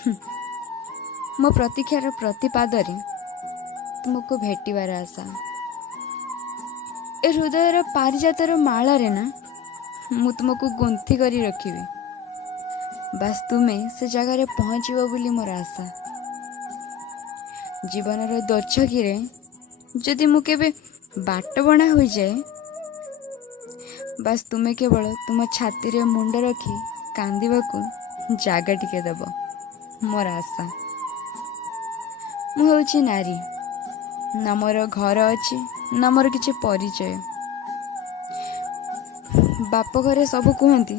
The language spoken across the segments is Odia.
ମୋ ପ୍ରତୀକ୍ଷାର ପ୍ରତିପାଦରେ ତୁମକୁ ଭେଟିବାର ଆଶା। ଏ ହୃଦୟର ପାରିଜାତର ମାଳାରେ ନା ମୁଁ ତୁମକୁ ଗୁନ୍ଥି କରି ରଖିବି। ବାସ୍ ତୁମେ ସେ ଜାଗାରେ ପହଞ୍ଚିବ ବୋଲି ମୋର ଆଶା। ଜୀବନର ଦୋଛକିରେ ଯଦି ମୁଁ କେବେ ବାଟ ବଣା ହୋଇଯାଏ, ବାସ୍ ତୁମେ କେବଳ ତୁମ ଛାତିରେ ମୁଣ୍ଡ ରଖି କାନ୍ଦିବାକୁ ଜାଗା ଟିକେ ଦେବ, ମୋର ଆଶା। ମୁଁ ହେଉଛି ନାରୀ, ନା ମୋର ଘର ଅଛି, ନା ମୋର କିଛି ପରିଚୟ। ବାପ ଘରେ ସବୁ କୁହନ୍ତି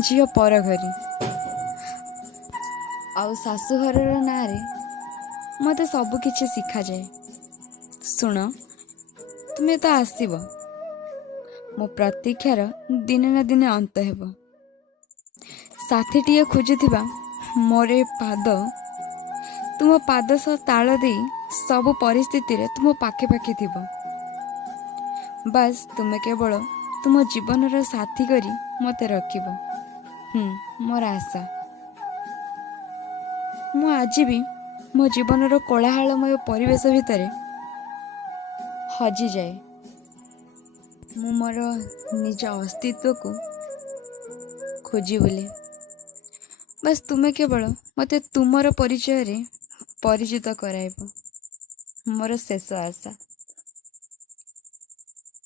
ଝିଅ ପର ଘରି, ଆଉ ଶାଶୁଘରର ନାଁରେ ମୋତେ ସବୁ କିଛି ଶିଖାଯାଏ। ଶୁଣ, ତୁମେ ତ ଆସିବ, ମୋ ପ୍ରତୀକ୍ଷାର ଦିନେ ନା ଦିନେ ଅନ୍ତ ହେବ। ସାଥୀଟିଏ ଖୋଜୁଥିବା ମୋର ଏ ପାଦ ତୁମ ପାଦ ସହ ତାଳ ଦେଇ ସବୁ ପରିସ୍ଥିତିରେ ତୁମ ପାଖେ ପାଖେ ଥିବ। ବାସ୍ ତୁମେ କେବଳ ତୁମ ଜୀବନର ସାଥୀ କରି ମୋତେ ରଖିବ। ମୋର ଆଶା। ମୁଁ ଆଜି ବି ମୋ ଜୀବନର କୋଳାହଳମୟ ପରିବେଶ ଭିତରେ ହଜିଯାଏ। ମୁଁ ମୋର ନିଜ ଅସ୍ତିତ୍ୱକୁ ଖୋଜି ବୁଲେ। ବାସ୍ ତୁମେ କେବଳ ମୋତେ ତୁମର ପରିଚୟରେ ପରିଚିତ କରାଇବ, ମୋର ଶେଷ ଆଶା।